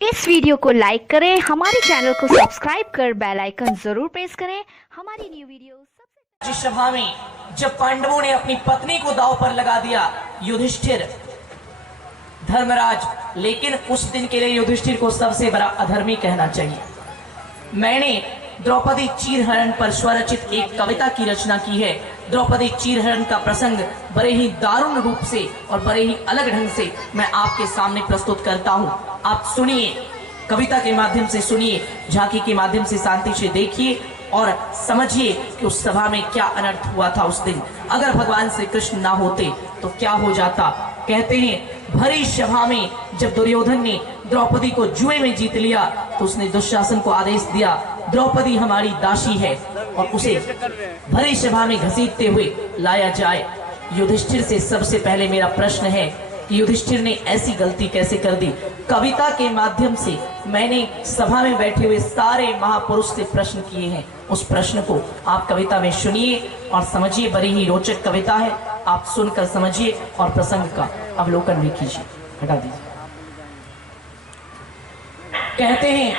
इस वीडियो को लाइक करें, हमारे चैनल को सब्सक्राइब कर बेल आइकन जरूर प्रेस करें हमारी न्यू वीडियो सबसे। सभा में जब पांडवों ने अपनी पत्नी को दांव पर लगा दिया, युधिष्ठिर, धर्मराज, लेकिन उस दिन के लिए युधिष्ठिर को सबसे बड़ा अधर्मी कहना चाहिए। मैंने द्रौपदी चीरहरण पर स्वरचित एक कविता की रचना की है। द्रौपदी चीरहरण का प्रसंग बड़े ही दारुण रूप से और बड़े ही अलग ढंग से मैं आपके सामने प्रस्तुत करता हूं। आप सुनिए, कविता के माध्यम से सुनिए, झांकी के माध्यम से शांति से देखिए और समझिए कि उस सभा में क्या अनर्थ हुआ था उस दिन। अगर भगवान श्री कृष्ण ना होते तो क्या हो जाता। कहते हैं, भरी सभा में जब दुर्योधन ने द्रौपदी को जुए में जीत लिया तो उसने दुशासन को आदेश दिया, द्रौपदी हमारी दासी है और उसे भरी सभा में घसीटते हुए लाया जाए। युधिष्ठिर से सबसे पहले मेरा प्रश्न है कि युधिष्ठिर ने ऐसी गलती कैसे कर दी। कविता के माध्यम से मैंने सभा में बैठे हुए सारे महापुरुष से प्रश्न किए हैं। उस प्रश्न को आप कविता में सुनिए और समझिए। बड़ी ही रोचक कविता है, आप सुनकर समझिए और प्रसंग का अवलोकन भी कीजिए। हटा दीजिए। कहते हैं,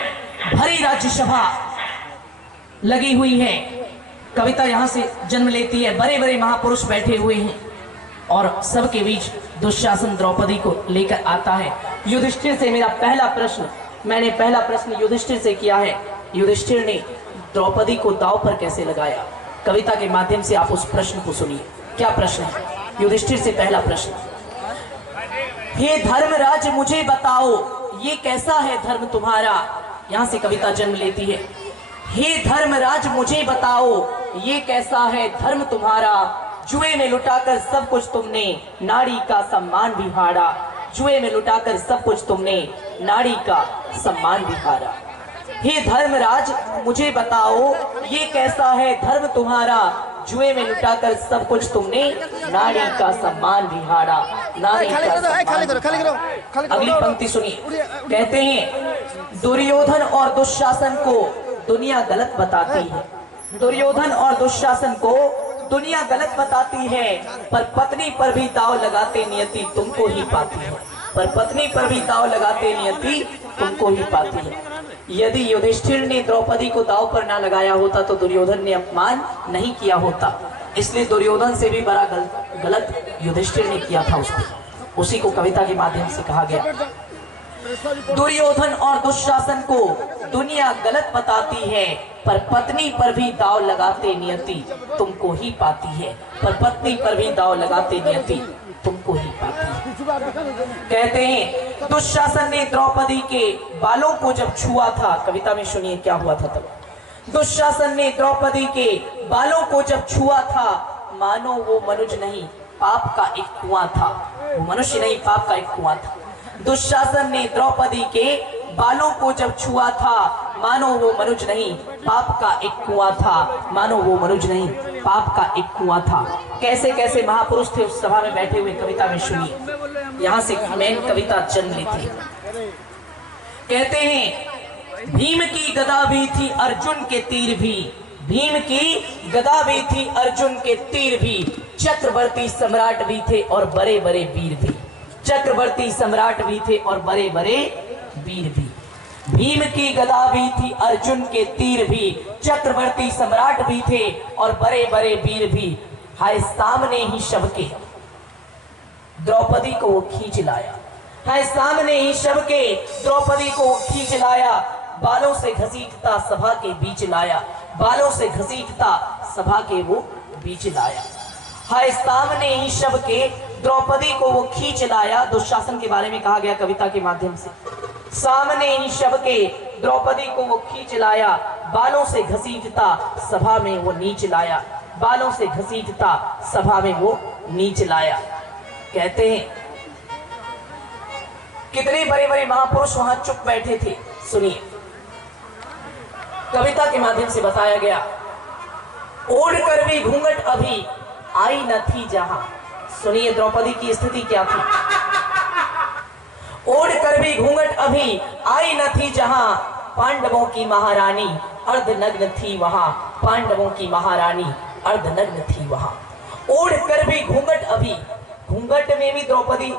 भरी राज्यसभा लगी हुई है। कविता यहां से जन्म लेती है। बड़े बड़े महापुरुष बैठे हुए हैं और सबके बीच दुशासन द्रौपदी को लेकर आता है। युधिष्ठिर से मेरा पहला प्रश्न, मैंने पहला प्रश्न युधिष्ठिर से किया है, युधिष्ठिर ने द्रौपदी को दांव पर कैसे लगाया। कविता के माध्यम से आप उस प्रश्न को सुनिए। क्या प्रश्न है? युधिष्ठिर से पहला प्रश्न, हे धर्मराज मुझे बताओ ये कैसा है धर्म तुम्हारा। यहां से कविता जन्म लेती है। हे धर्मराज मुझे बताओ ये कैसा है धर्म तुम्हारा, जुए में लुटाकर सब कुछ तुमने नारी का सम्मान भी हारा। जुए में लुटाकर सब कुछ तुमने नारी का सम्मान भी हारा। हे धर्मराज मुझे बताओ ये कैसा है धर्म तुम्हारा, जुए में लुटाकर सब कुछ तुमने नारी का सम्मान भी हारा। नारी का। अगली पंक्ति सुनिए। कहते हैं, दुर्योधन और दुशासन को दुनिया गलत बताती है। दुर्योधन और दुशासन को दुनिया गलत बताती है, पर पत्नी पर भी दांव लगाते नियति तुमको ही पाती है। पर पत्नी पर भी दांव लगाते नियति तुमको ही पाती है। यदि युधिष्ठिर ने द्रौपदी को दांव पर ना लगाया होता तो दुर्योधन ने अपमान नहीं किया होता। इसलिए दुर्योधन से भी बड़ा गलत युधिष्ठिर ने किया था उसको। उसी को कविता के माध्यम से कहा गया। दुर्योधन और दुशासन को दुनिया गलत बताती है, पर पत्नी पर भी दांव लगाते नियति तुमको ही पाती है। पर पत्नी पर भी दांव लगाते नियति तुमको ही पाती है। कहते हैं, दुशासन ने द्रौपदी के बालों को जब छुआ था, कविता में सुनिए क्या हुआ था तब। दुशासन ने द्रौपदी के बालों को जब छुआ था, मानो वो मनुष्य नहीं पाप का एक कुआं था। वो मनुष्य नहीं पाप का एक कुआं था। दुशासन ने द्रौपदी के बालों को जब छुआ था, मानो वो मनुज नहीं पाप का एक कुआं था। मानो वो मनुज नहीं पाप का एक कुआं था। कैसे कैसे महापुरुष थे उस सभा में बैठे हुए, कविता में सुनिए। यहां से मेन कविता जन्म लेती है। कहते हैं, भीम की गदा भी थी अर्जुन के तीर भी। भीम की गदा भी थी अर्जुन के तीर भी। चक्रवर्ती सम्राट भी थे और बड़े बड़े वीर भी। चक्रवर्ती सम्राट भी थे और बड़े बड़े वीर भी। भीम की गदा भी थी अर्जुन के तीर भी। चक्रवर्ती सम्राट भी थे और बड़े बड़े वीर भी। हाय सामने ही सबके द्रौपदी को वो खींच लाया। हाय सामने ही सबके द्रौपदी को खींच लाया। बालों से घसीटता सभा के बीच लाया। बालों से घसीटता सभा के वो बीच लाया। हाय सामने ही सबके द्रौपदी को वो खींच लाया। दुशासन के बारे में कहा गया कविता के माध्यम से। सामने ही सबके द्रौपदी को वो खींच लाया। बालों से घसीटता सभा में वो नीच लाया। बालों से घसीटता सभा में वो नीच लाया। कहते हैं, कितने बड़े बड़े महापुरुष वहां चुप बैठे थे। सुनिए, कविता के माध्यम से बताया गया, ओढ़ कर भी घूंघट अभी आई न थी जहां। सुनिए द्रौपदी की स्थिति क्या थी। ओढ़ कर भी घूंघट अभी आई न थी जहां, पांडवों की महारानी अर्धनग्न थी वहां। पांडवों की महारानी अर्धनग्न थी वहां। ओढ़ कर भी घूंघट अभी, घूंघट में भी द्रौपदी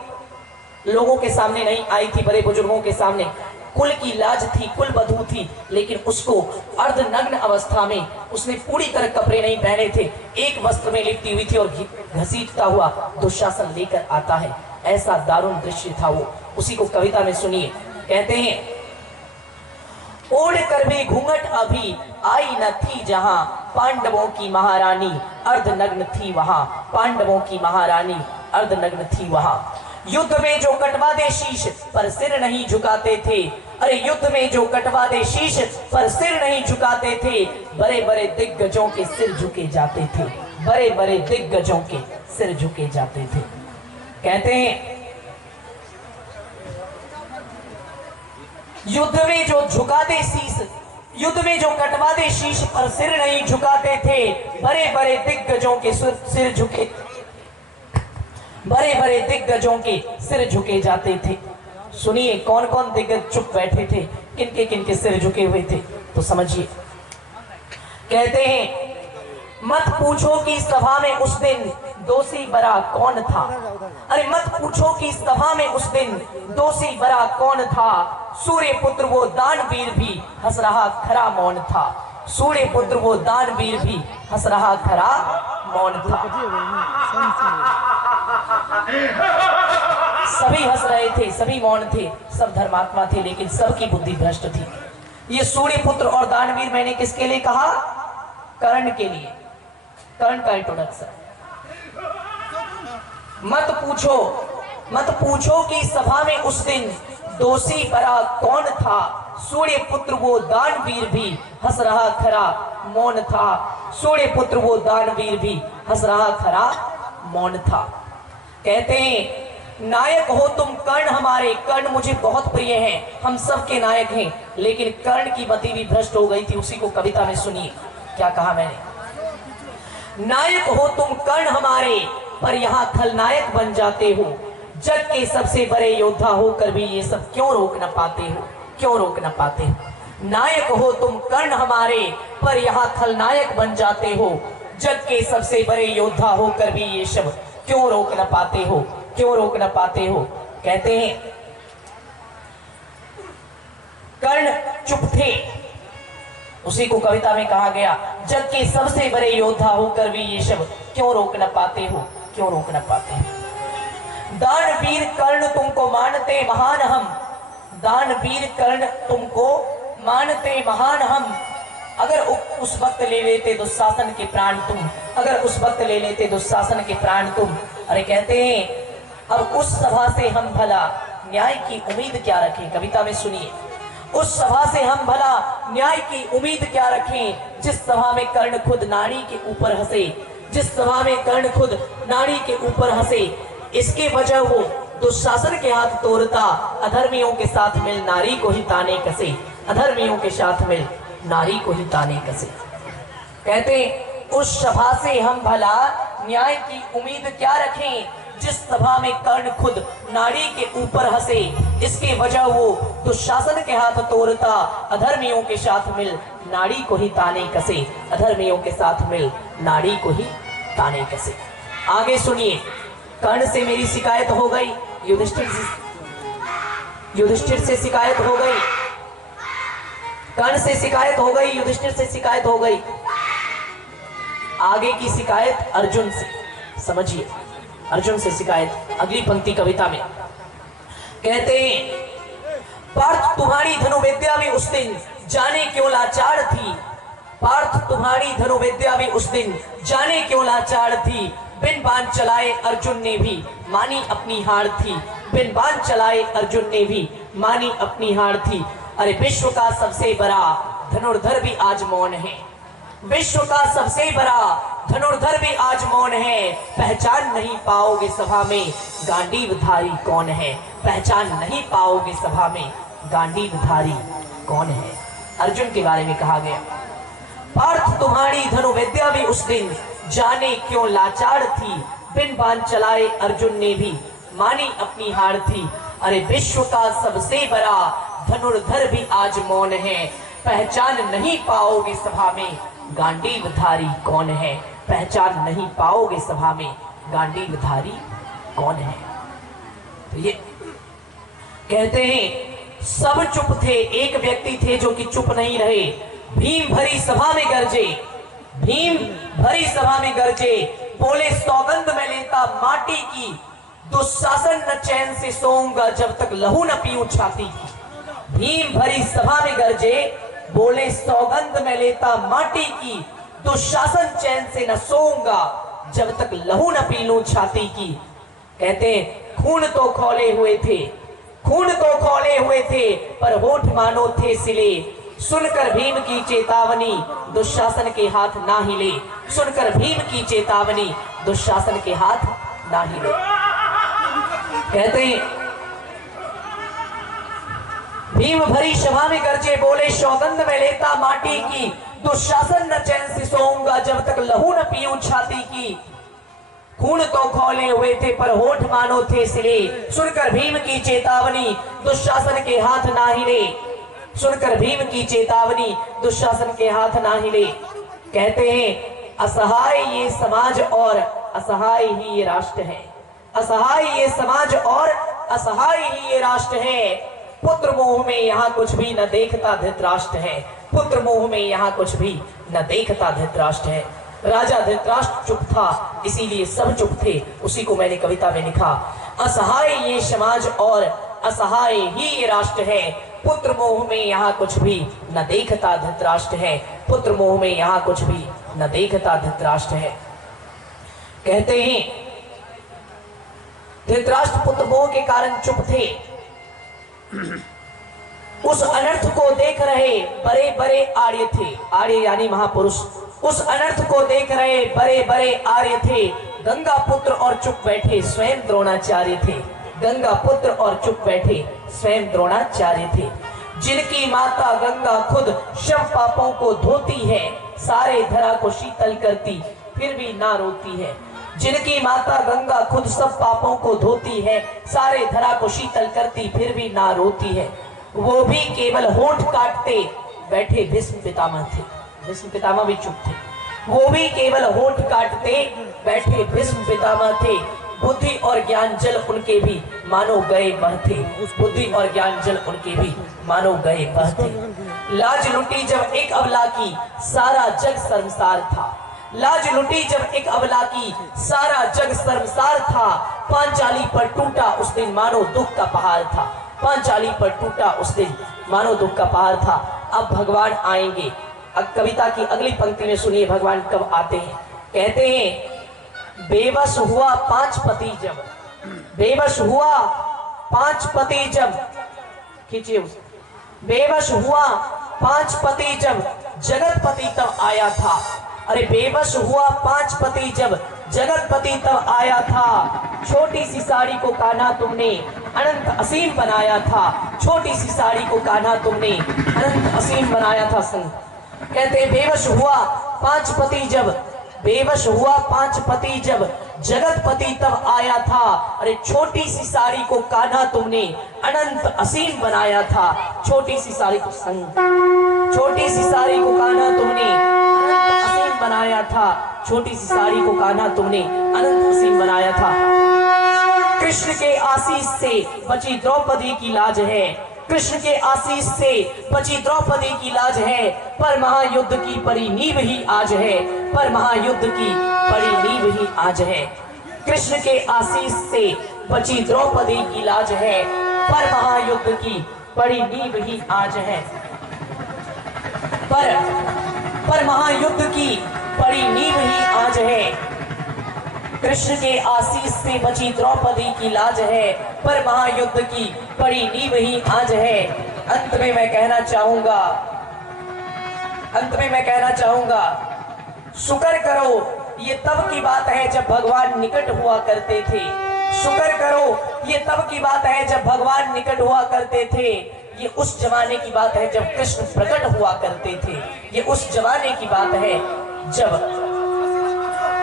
लोगों के सामने नहीं आई थी, बड़े बुजुर्गों के सामने। कुल की लाज थी, कुल वधू थी, लेकिन उसको अर्धनग्न अवस्था में, उसने पूरी तरह कपड़े नहीं पहने थे, एक वस्त्र में लिपटी हुई थी और घसीटता हुआ दुशासन लेकर आता है। ऐसा दारुण दृश्य था वो। उसी को कविता में सुनिए। कहते हैं, ओढ़ कर भी घूंघट अभी आई न थी जहां, पांडवों की महारानी अर्धनग्न थी वहां, पांडवों की महारानी अर्धनग्न थी वहां। युद्ध में जो कटवा दे शीश पर सिर नहीं झुकाते थे, अरे युद्ध में जो कटवा दे शीश पर सिर नहीं झुकाते थे, बड़े बड़े दिग्गजों के सिर झुके जाते थे, बड़े बड़े दिग्गजों के सिर झुके जाते थे। कहते हैं, युद्ध में जो झुका दे शीश, युद्ध में जो कटवा दे शीश पर सिर नहीं झुकाते थे, बड़े बड़े दिग्गजों के सिर झुके, बड़े बड़े दिग्गजों के सिर झुके जाते थे। सुनिए कौन कौन दिग्गज चुप बैठे थे, किनके किनके सिर झुके हुए थे, तो समझिए। कहते हैं, मत पूछो कि सभा में उस दिन दोषी बड़ा कौन था, अरे मत पूछो कि सभा में उस दिन दोषी बड़ा कौन था, सूर्य पुत्र वो दानवीर भी हंस रहा खरा मौन था, सूर्य पुत्र वो दानवीर भी हंस रहा खरा मौन था। सभी हंस रहे थे, सभी मौन थे, सब धर्मात्मा थे, लेकिन सबकी बुद्धि भ्रष्ट थी। ये सूर्य पुत्र और दानवीर मैंने किसके लिए कहा? कर्ण के लिए। कर्ण का इंट्रोडक्शन। मत पूछो कि सभा में उस दिन दोषी बड़ा कौन था, सूर्य पुत्र वो दानवीर भी हंस रहा खरा मौन था, सूर्य पुत्र वो दानवीर भी हंस रहा खरा मौन था। कहते हैं, नायक हो तुम कर्ण हमारे, कर्ण मुझे बहुत प्रिय हैं, हम सबके नायक हैं, लेकिन कर्ण की मति भी भ्रष्ट हो गई थी। उसी को कविता में सुनिए क्या कहा मैंने। नायक हो तुम कर्ण हमारे, पर यहाँ खलनायक बन जाते हो, जग के सबसे बड़े योद्धा होकर भी ये सब क्यों रोक न पाते हो, क्यों रोक न पाते हो। नायक हो तुम कर्ण हमारे, पर यहाँ खलनायक बन जाते हो, जग के सबसे बड़े योद्धा होकर भी ये सब क्यों रोक न पाते हो, क्यों रोक न पाते हो। कहते हैं, कर्ण चुप थे, उसी को कविता में कहा गया, जग के सबसे बड़े योद्धा होकर भी ये सब क्यों रोक न पाते हो, क्यों रोक न पाते हो। दानवीर कर्ण तुमको मानते महान हम, दानवीर कर्ण तुमको मानते महान हम, अगर उस वक्त ले लेते दुशासन के प्राण तुम, अगर उस वक्त ले लेते दुशासन के प्राण तुम। अरे कहते हैं, अब उस सभा से हम भला न्याय की उम्मीद क्या रखें। कविता में सुनिए, उस सभा से हम भला न्याय की उम्मीद क्या रखें, जिस सभा में कर्ण खुद नारी के ऊपर हंसे, जिस सभा में कर्ण खुद नारी के ऊपर हंसे, इसके वजह वो दुशासन के हाथ तोड़ता, अधर्मियों के साथ मिल नारी को ही ताने कसे, अधर्मियों के साथ मिल नारी को ही ताने कसे। कहते, उस सभा से हम भला न्याय की उम्मीद क्या रखें, जिस सभा में कर्ण खुद नारी के ऊपर हंसे, इसके वजह वो दुशासन के हाथ तोड़ता, अधर्मियों के साथ मिल नारी को ही ताने कसे, अधर्मियों के साथ मिल नारी को ही ताने कसे। आगे सुनिए, कर्ण से मेरी शिकायत हो गई, युधिष्ठिर से शिकायत हो गई, कर्ण से शिकायत हो गई, युधिष्ठिर से शिकायत हो गई। आगे की शिकायत अर्जुन से, समझिए अर्जुन से शिकायत अगली पंक्ति कविता में। कहते हैं, पार्थ तुम्हारी धनुर्विद्या भी उस दिन जाने क्यों लाचार थी, पार्थ तुम्हारी धनुर्विद्या भी उस दिन जाने क्यों लाचार थी, बिन बाण चलाए अर्जुन ने भी मानी अपनी हार थी, बिन बाण चलाए अर्जुन ने भी मानी अपनी हार थी। अरे विश्व का सबसे बड़ा धनुर्धर भी आज मौन है, विश्व का सबसे बड़ा धनुर्धर भी आज मौन है, पहचान नहीं पाओगे सभा में गांडीवधारी कौन है, पहचान नहीं पाओगे सभा में गांडीवधारी कौन है। अर्जुन के बारे में कहा गया, पार्थ तुम्हारी धनुर्विद्या भी उस दिन जाने क्यों लाचार थी, बिन बाण चलाए अर्जुन ने भी मानी अपनी हार थी। अरे विश्व का सबसे बड़ा धनुर्धर भी आज मौन है, पहचान नहीं पाओगे सभा में गांडीवधारी कौन है, पहचान नहीं पाओगे सभा में गांडीवधारी कौन है। तो ये कहते हैं, सब चुप थे, एक व्यक्ति थे जो कि चुप नहीं रहे। भीम भरी सभा में गरजे, भीम भरी सभा में गरजे, बोले सौगंध में लेता माटी की, दुशासन न चैन से सोऊंगा जब तक लहू न पीऊं छाती की। भीम भरी सभा में गरजे, बोले सौगंध में लेता माटी की, दुशासन चैन से न सोऊंगा जब तक लहू न पी लूं छाती की। कहते खून तो खौले हुए थे, खून तो खौले हुए थे, पर होठ मानो थे सिले। सुनकर भीम की चेतावनी, दुशासन के हाथ ना हिले। सुनकर भीम की चेतावनी, दुशासन के हाथ ना हिले। कहते हैं भीम भरी सभा में गरजे, बोले सौगंध में लेता माटी की, दुशासन न चैन से सोऊंगा जब तक लहू न पीऊं छाती की। खून तो खौले हुए थे पर होठ मानो थे सिले। सुनकर भीम की चेतावनी, दुशासन के हाथ ना हिले। सुनकर भीम की चेतावनी, दुशासन के हाथ ना हिले। कहते हैं असहाय ये समाज और असहाय ही ये राष्ट्र है। असहाय ये समाज और असहाय ही ये राष्ट्र है। पुत्र मोह में यहाँ कुछ भी न देखता धृतराष्ट्र है। पुत्र मोह में यहाँ कुछ भी न देखता धृतराष्ट्र है। राजा धृतराष्ट्र चुप था, इसीलिए सब चुप थे। उसी को मैंने कविता में लिखा। असहाय ये समाज और असहाय ही ये राष्ट्र है। पुत्र मोह में यहाँ कुछ भी न देखता धृतराष्ट्र है। पुत्र मोह में यहाँ कुछ भी न देखता धृतराष्ट्र है। कहते हैं धृतराष्ट्र पुत्र मोह के कारण चुप थे। उस अनर्थ को देख रहे बड़े बड़े आर्य थे। आर्य यानी महापुरुष। उस अनर्थ को देख रहे बड़े बड़े आर्य थे। गंगा पुत्र और चुप बैठे स्वयं द्रोणाचार्य थे। गंगा पुत्र और चुप बैठे स्वयं द्रोणाचार्य थे। जिनकी माता गंगा खुद शव पापों को धोती है, सारे धरा को शीतल करती फिर भी ना रोती है। जिनकी माता गंगा खुद सब पापों को धोती है, सारे धरा को शीतल करती फिर भी ना रोती है। वो भी केवल होठ काटते बैठे भीष्म पितामह थे। भीष्म पितामह भी चुप थे। वो भी केवल होठ काटते बैठे भीष्म पितामह थे। बुद्धि और ज्ञान जल उनके भी मानो गए बहते। बुद्धि और ज्ञान जल उनके भी मानो गए बहते। लाज लुटी जब एक अबला की, सारा जग शर्मसार था। लाज लुटी जब एक अबला की, सारा जग शर्मसार था। पांचाली पर टूटा उस दिन मानो दुख का पहाड़ था। पांचाली पर टूटा उस दिन मानो दुख का पहाड़ था। अब भगवान आएंगे। अब कविता की अगली पंक्ति में सुनिए भगवान कब आते हैं। कहते हैं बेबस हुआ पांच पति जब, बेबस हुआ पांच पति जब, खींचिए उसे। बेबस हुआ पांच पति जब, जगतपति तब आया था। अरे बेबस हुआ पांच पति जब, जगतपति तब आया था। छोटी सी साड़ी को कान्हा तुमने अनंत असीम बनाया था। छोटी सी साड़ी को कान्हा तुमने अनंत असीम बनाया था। संग कहते बेबस हुआ पांच पति जब, बेबस हुआ पांच पति जब, जगतपति तब आया था। अरे छोटी सी साड़ी को कान्हा तुमने अनंत असीम बनाया था। छोटी सी साड़ी को संग, छोटी सी साड़ी को कान्हा तुमने अनंत असीम बनाया था। छोटी सी साड़ी को कान्हा तुमने अनंत असीम बनाया था। कृष्ण के आशीष से बची द्रौपदी की लाज है। कृष्ण के आशीष से बची द्रौपदी की लाज है। पर महायुद्ध की परी नींव ही आज है। पर महायुद्ध की परी नींव ही आज है। कृष्ण के आशीष से बची द्रौपदी की लाज है। पर महायुद्ध की परी नींव ही आज है। पर महायुद्ध की परी नींव ही आज है। कृष्ण के आशीष से बची द्रौपदी की लाज है। पर महायुद्ध की पड़ी नींव ही आज है। अंत में मैं कहना चाहूंगा, अंत में मैं कहना चाहूंगा, शुक्र करो ये तब की बात है जब भगवान निकट हुआ करते थे। शुक्र करो ये तब की बात है जब भगवान निकट हुआ करते थे। ये उस जमाने की बात है जब कृष्ण प्रकट हुआ करते थे। ये उस जमाने की बात है जब,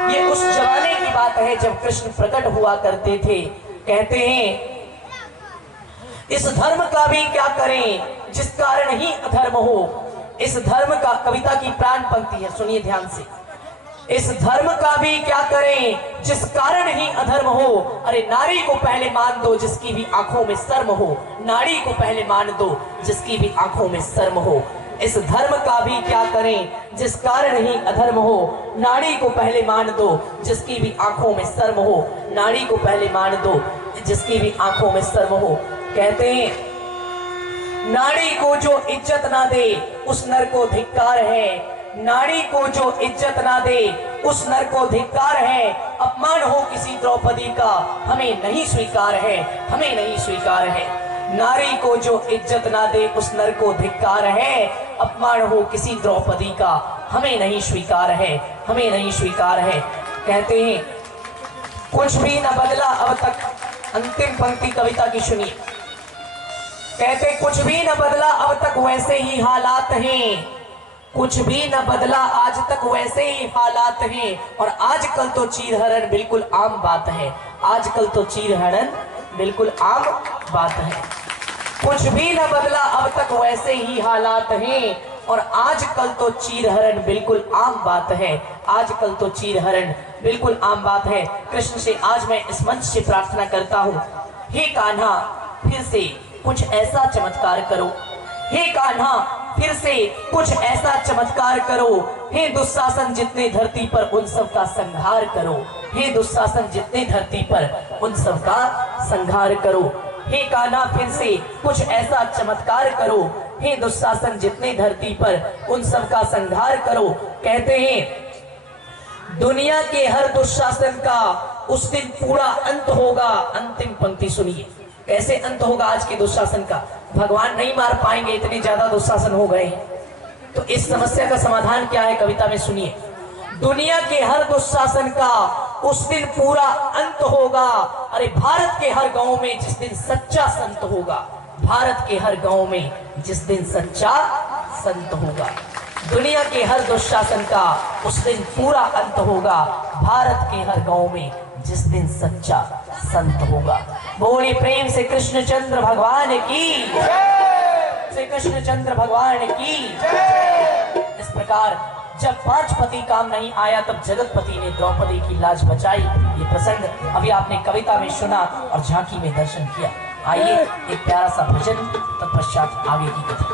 ये उस जमाने की बात है जब कृष्ण प्रकट हुआ करते थे। कहते हैं इस धर्म का भी क्या करें जिस कारण ही अधर्म हो। इस धर्म का, कविता की प्राण पंक्ति है, सुनिए ध्यान से। इस धर्म का भी क्या करें जिस कारण ही अधर्म हो। अरे नारी को पहले मान दो जिसकी भी आंखों में शर्म हो, नारी को पहले मान दो जिसकी भी आंखों में शर्म हो। इस धर्म का भी क्या करें जिस कारण ही अधर्म हो, नारी को पहले मान दो जिसकी भी आंखों में शर्म हो, नारी को पहले मान दो जिसकी भी आंखों में शर्म हो। कहते हैं नारी को जो इज्जत ना दे उस नर को धिक्कार है, नारी को जो इज्जत ना दे उस नर को धिक्कार है। अपमान हो किसी द्रौपदी का हमें नहीं स्वीकार है, हमें नहीं स्वीकार है। नारी को जो इज्जत ना दे उस नर को धिक्कार है, अपमान हो किसी द्रौपदी का हमें नहीं स्वीकार है, हमें नहीं स्वीकार है। कहते हैं कुछ भी न बदला अब तक, अंतिम पंक्ति कविता की सुनिए। कहते कुछ भी न बदला अब तक वैसे ही हालात हैं, कुछ भी न बदला आज तक वैसे ही हालात हैं। और आजकल तो चीरहरण बिल्कुल आम बात है, आजकल तो चीरहरण बिल्कुल आम बात है। कुछ भी न बदला अब तक वैसे ही हालात हैं, और आजकल तो चीरहरण बिल्कुल आम बात है, आजकल तो चीरहरण बिल्कुल आम बात है। कृष्ण से आज मैं इस मंच से प्रार्थना करता हूँ, हे कान्हा फिर से कुछ ऐसा चमत्कार करो, हे कान्हा फिर से कुछ ऐसा चमत्कार करो। हे दुशासन जितने धरती पर उन सब का संहार करो, हे दुशासन जितने धरती पर उन सब का संहार करो। हे कान्हा फिर से कुछ ऐसा चमत्कार करो, हे दुशासन जितने धरती पर उन सब का संहार करो। कहते हैं दुनिया के हर दुशासन का उस दिन पूरा अंत होगा। अंतिम पंक्ति सुनिए, कैसे अंत होगा आज के दुशासन का? भगवान नहीं मार पाएंगे, इतने ज्यादा दुशासन हो गए। तो इस समस्या का समाधान क्या है कविता में सुनिए। दुनिया के हर दुशासन का उस दिन पूरा अंत होगा। अरे भारत के हर गांव में जिस दिन सच्चा संत होगा, भारत के हर गांव में जिस दिन सच्चा संत होगा, दुनिया के हर दुशासन का उस दिन पूरा अंत होगा। भारत के हर गांव में जिस दिन सच्चा संत होगा। बोले प्रेम से कृष्णचंद्र भगवान की, से कृष्णचंद्र भगवान की। इस प्रकार जब पांचपति काम नहीं आया तब जगतपति ने द्रौपदी की लाज बचाई। ये प्रसंग अभी आपने कविता में सुना और झांकी में दर्शन किया। आइए एक प्यारा सा भजन, तत्पश्चात आगे की कथा।